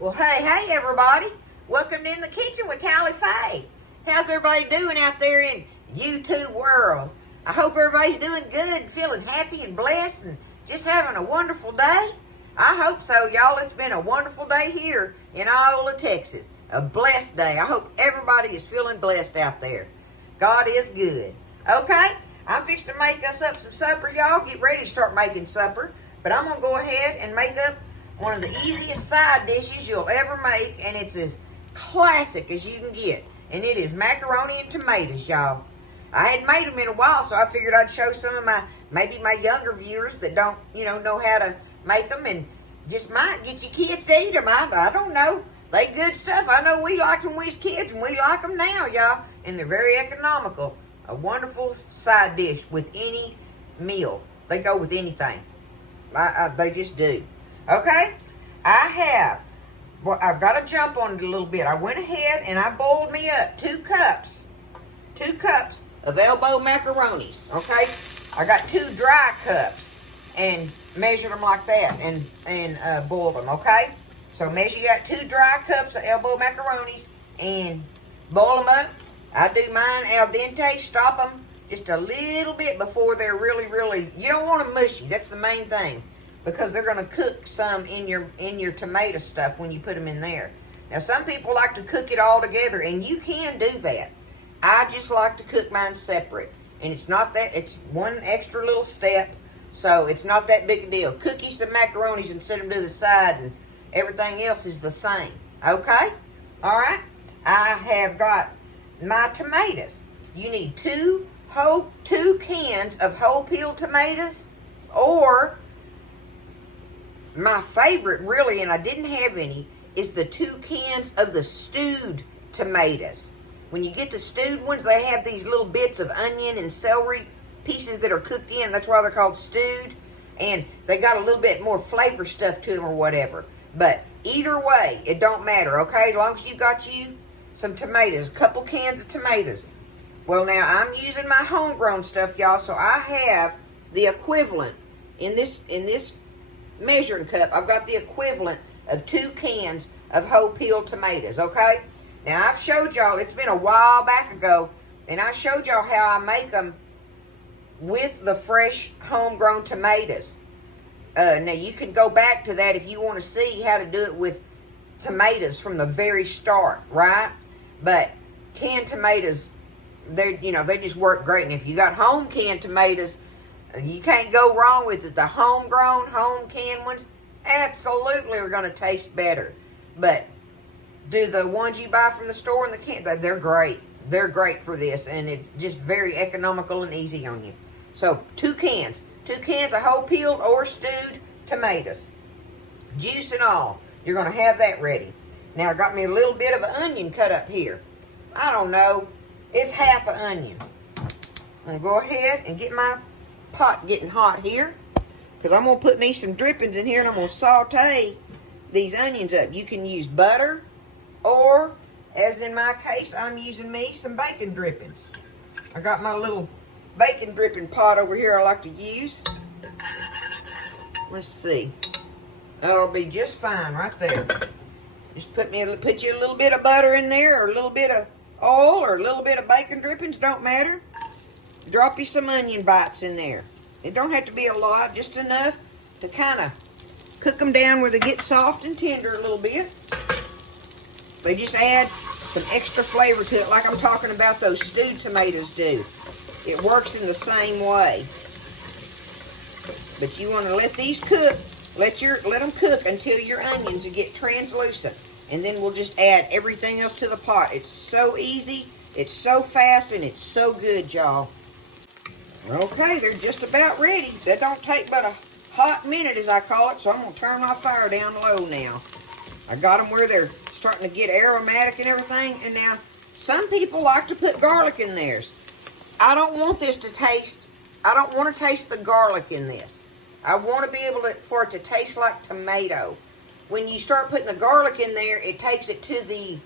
Well, hey, everybody. Welcome to In the Kitchen with Tally Faye. How's everybody doing out there in YouTube world? I hope everybody's doing good, feeling happy and blessed, and just having a wonderful day. I hope so, y'all. It's been a wonderful day here in Iola, Texas. A blessed day. I hope everybody is feeling blessed out there. God is good. Okay, I'm fixing to make us up some supper, y'all. Get ready to start making supper. But I'm going to go ahead and make up one of the easiest side dishes you'll ever make, and it's as classic as you can get. And it is macaroni and tomatoes, y'all. I hadn't made them in a while, so I figured I'd show some of maybe my younger viewers that don't, know how to make them, and just might get your kids to eat them. I don't know. They good stuff. I know we liked them when we was kids, and we like them now, y'all. And they're very economical. A wonderful side dish with any meal. They go with anything. They just do. Okay? I've got to jump on it a little bit. I went ahead and I boiled me up 2 cups of elbow macaronis. Okay? I got 2 dry cups and measured them like that and boiled them. Okay? So measure, you got 2 dry cups of elbow macaronis and boil them up. I do mine al dente, stop them just a little bit before they're really, you don't want them mushy. That's the main thing, because they're going to cook some in your tomato stuff when you put them in there. Now, some people like to cook it all together, and you can do that. I just like to cook mine separate, and it's not that, it's one extra little step, so it's not that big a deal. Cook you some macaronis and set them to the side, and everything else is the same. Okay? All right? I have got my tomatoes. You need 2 cans of whole peeled tomatoes, or my favorite, really, and I didn't have any, is the 2 cans of the stewed tomatoes. When you get the stewed ones, they have these little bits of onion and celery pieces that are cooked in. That's why they're called stewed. And they got a little bit more flavor stuff to them or whatever. But either way, it don't matter, okay? As long as you got you some tomatoes, a couple cans of tomatoes. Well, now, I'm using my homegrown stuff, y'all, so I have the equivalent in this measuring cup. I've got the equivalent of 2 cans of whole peeled tomatoes, okay? Now, I've showed y'all, it's been a while back ago, and I showed y'all how I make them with the fresh homegrown tomatoes. Now, you can go back to that if you want to see how to do it with tomatoes from the very start, right? But canned tomatoes, they just work great. And if you got home canned tomatoes, you can't go wrong with it. The homegrown, home canned ones absolutely are going to taste better. But do the ones you buy from the store in the can, they're great. They're great for this, and it's just very economical and easy on you. So 2 cans of whole peeled or stewed tomatoes, juice and all. You're going to have that ready. Now, I got me a little bit of an onion cut up here. I don't know. It's half an onion. I'm going to go ahead and get my pot getting hot here, because I'm going to put me some drippings in here, and I'm going to saute these onions up. You can use butter, or, as in my case, I'm using me some bacon drippings. I got my little bacon dripping pot over here I like to use. Let's see. That'll be just fine right there. Just put you a little bit of butter in there, or a little bit of oil, or a little bit of bacon drippings, don't matter. Drop you some onion bites in there. It don't have to be a lot, just enough to kind of cook them down where they get soft and tender a little bit. They just add some extra flavor to it, like I'm talking about those stewed tomatoes do. It works in the same way. But you want to let these cook. Let them cook until your onions get translucent. And then we'll just add everything else to the pot. It's so easy, it's so fast, and it's so good, y'all. Okay, they're just about ready. That don't take but a hot minute, as I call it, so I'm going to turn my fire down low now. I got them where they're starting to get aromatic and everything. And now, some people like to put garlic in theirs. I don't want to taste the garlic in this. I want to be able for it to taste like tomato. When you start putting the garlic in there, it takes it to the,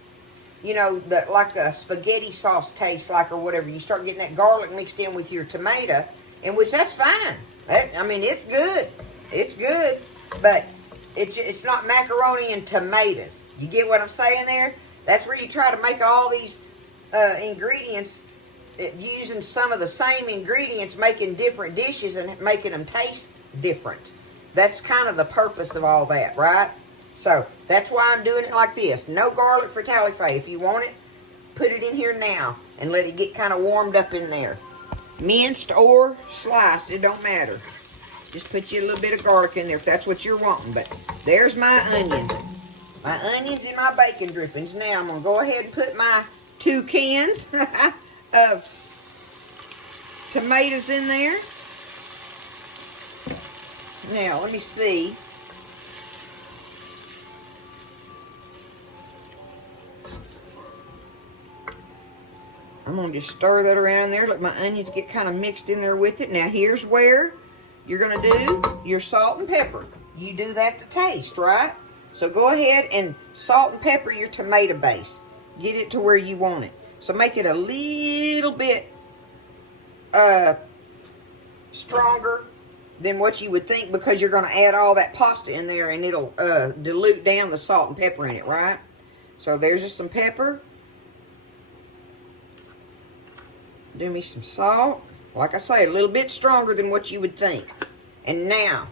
like a spaghetti sauce taste like, or whatever. You start getting that garlic mixed in with your tomato, in which that's fine. It's good. It's good. But It's not macaroni and tomatoes. You get what I'm saying there? That's where you try to make all these ingredients using some of the same ingredients, making different dishes and making them taste different. That's kind of the purpose of all that, right? So that's why I'm doing it like this. No garlic for tally-fay. If you want it, put it in here now and let it get kind of warmed up in there. Minced or sliced, it don't matter. Just put you a little bit of garlic in there if that's what you're wanting. But there's my onions. My onions and my bacon drippings. Now I'm going to go ahead and put my 2 cans of tomatoes in there. Now, let me see. I'm going to just stir that around there. Let my onions get kind of mixed in there with it. Now, here's where you're going to do your salt and pepper. You do that to taste, right? So go ahead and salt and pepper your tomato base. Get it to where you want it. So make it a little bit stronger than what you would think, because you're going to add all that pasta in there and it'll dilute down the salt and pepper in it, right? So there's just some pepper. Do me some salt. Like I say, a little bit stronger than what you would think. And now,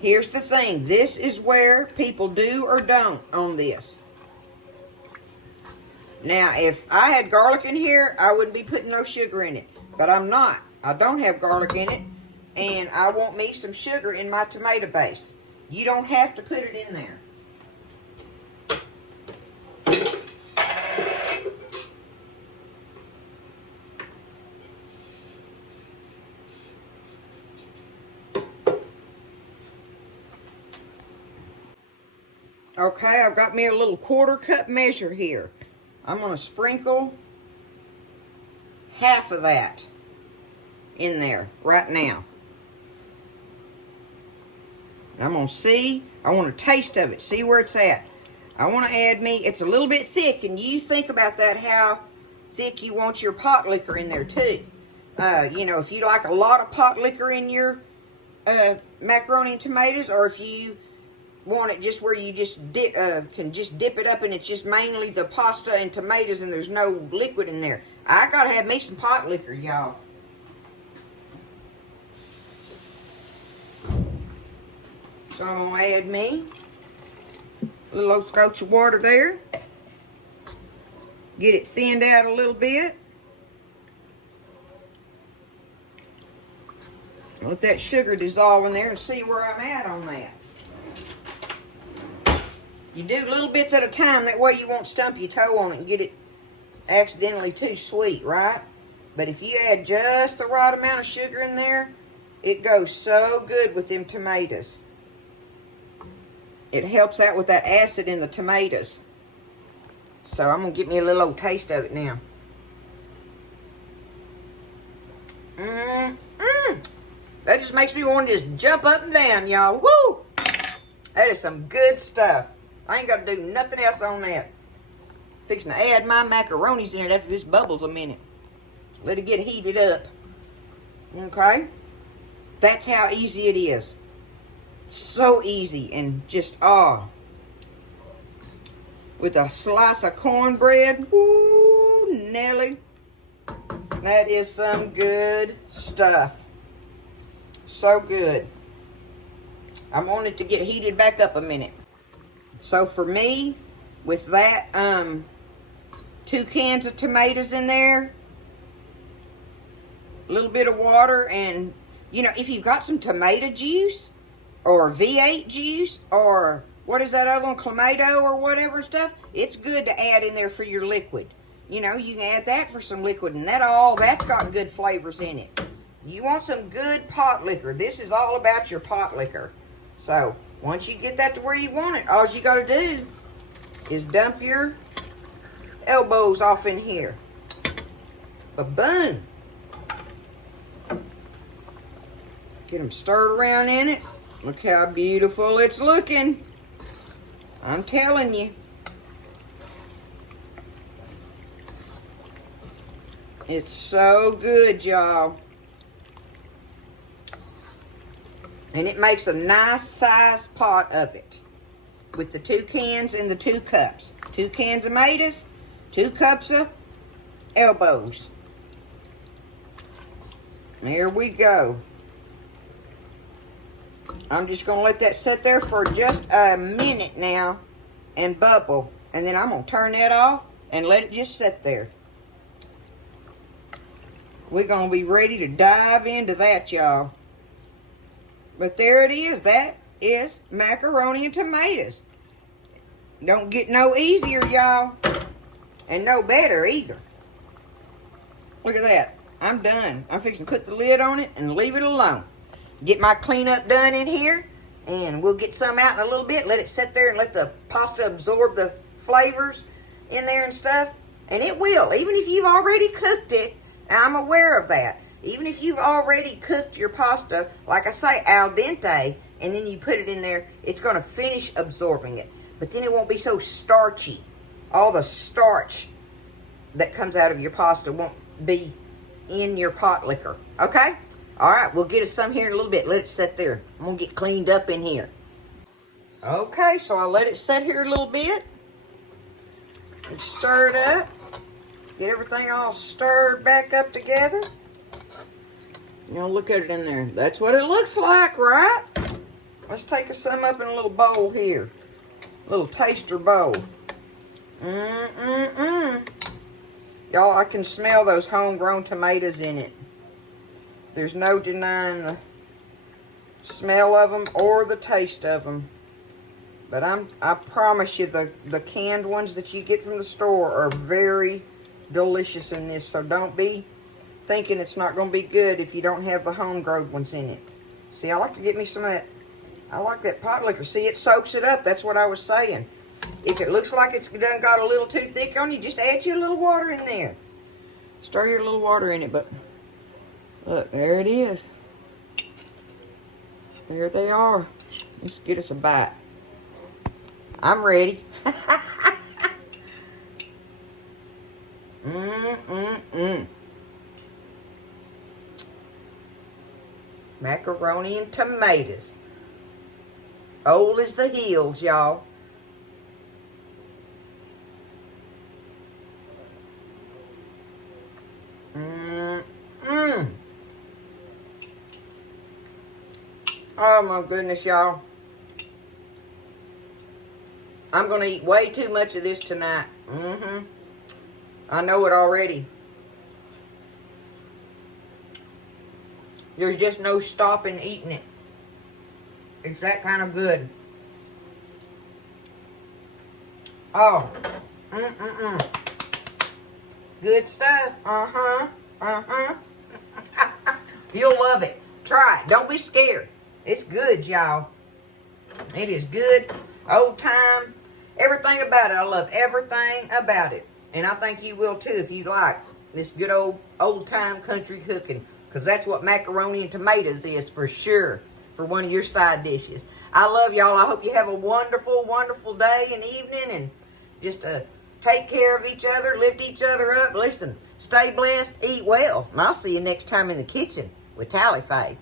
here's the thing. This is where people do or don't on this. Now, if I had garlic in here, I wouldn't be putting no sugar in it. But I'm not. I don't have garlic in it. And I want me some sugar in my tomato base. You don't have to put it in there. Okay, I've got me a little 1/4 cup measure here. I'm going to sprinkle half of that in there right now. And I'm going to see, I want a taste of it, see where it's at. I want to add me, it's a little bit thick, and you think about that, how thick you want your pot liquor in there too. You know, if you like a lot of pot liquor in your macaroni and tomatoes, or if you want it just where you just can just dip it up and it's just mainly the pasta and tomatoes and there's no liquid in there. I gotta have me some pot liquor, y'all. So I'm gonna add me a little old scotch of water there. Get it thinned out a little bit. Let that sugar dissolve in there and see where I'm at on that. You do little bits at a time, that way you won't stump your toe on it and get it accidentally too sweet, right? But if you add just the right amount of sugar in there, it goes so good with them tomatoes. It helps out with that acid in the tomatoes. So I'm going to get me a little old taste of it now. That just makes me want to just jump up and down, y'all. Woo! That is some good stuff. I ain't got to do nothing else on that. Fixing to add my macaronis in it after this bubbles a minute. Let it get heated up. Okay? That's how easy it is. So easy and just, with a slice of cornbread. Woo, Nelly. That is some good stuff. So good. I want it to get heated back up a minute. So for me, with that 2 cans of tomatoes in there, a little bit of water, and you know, if you've got some tomato juice or V8 juice or what is that other one, Clamato or whatever stuff, it's good to add in there for your liquid. You know, you can add that for some liquid, and that's got good flavors in it. You want some good pot liquor. This is all about your pot liquor. So once you get that to where you want it, all you got to do is dump your elbows off in here. Ba-boom. Get them stirred around in it. Look how beautiful it's looking. I'm telling you. It's so good, y'all. And it makes a nice size pot of it. With the 2 cans and the 2 cups. 2 cans of tomatoes, 2 cups of elbows. There we go. I'm just going to let that sit there for just a minute now and bubble. And then I'm going to turn that off and let it just sit there. We're going to be ready to dive into that, y'all. But there it is. That is macaroni and tomatoes. Don't get no easier, y'all. And no better either. Look at that. I'm done. I'm fixing to put the lid on it and leave it alone. Get my cleanup done in here. And we'll get some out in a little bit. Let it sit there and let the pasta absorb the flavors in there and stuff. And it will. Even if you've already cooked it. I'm aware of that. Even if you've already cooked your pasta, like I say, al dente, and then you put it in there, it's going to finish absorbing it. But then it won't be so starchy. All the starch that comes out of your pasta won't be in your pot liquor. Okay? All right, we'll get us some here in a little bit. Let it sit there. I'm going to get cleaned up in here. Okay, so I'll let it sit here a little bit. And stir it up. Get everything all stirred back up together. You know, look at it in there. That's what it looks like, right? Let's take us some up in a little bowl here. A little taster bowl. Y'all, I can smell those homegrown tomatoes in it. There's no denying the smell of them or the taste of them. But I promise you, the canned ones that you get from the store are very delicious in this. So don't be thinking it's not going to be good if you don't have the homegrown ones in it. See, I like to get me some of that. I like that pot liquor. See, it soaks it up. That's what I was saying. If it looks like it's done got a little too thick on you, just add you a little water in there. Stir your little water in it, but look, there it is. There they are. Let's get us a bite. I'm ready. Macaroni and tomatoes. Old as the hills, y'all. Oh my goodness, y'all. I'm going to eat way too much of this tonight. I know it already. There's just no stopping eating it. It's that kind of good. Oh. Good stuff. You'll love it. Try it. Don't be scared. It's good, y'all. It is good. Old time. Everything about it. I love everything about it. And I think you will too if you like this good old time country cooking. Because that's what macaroni and tomatoes is for sure. For one of your side dishes. I love y'all. I hope you have a wonderful, wonderful day and evening. And just take care of each other. Lift each other up. Listen, stay blessed. Eat well. And I'll see you next time in the kitchen with Tally Faye.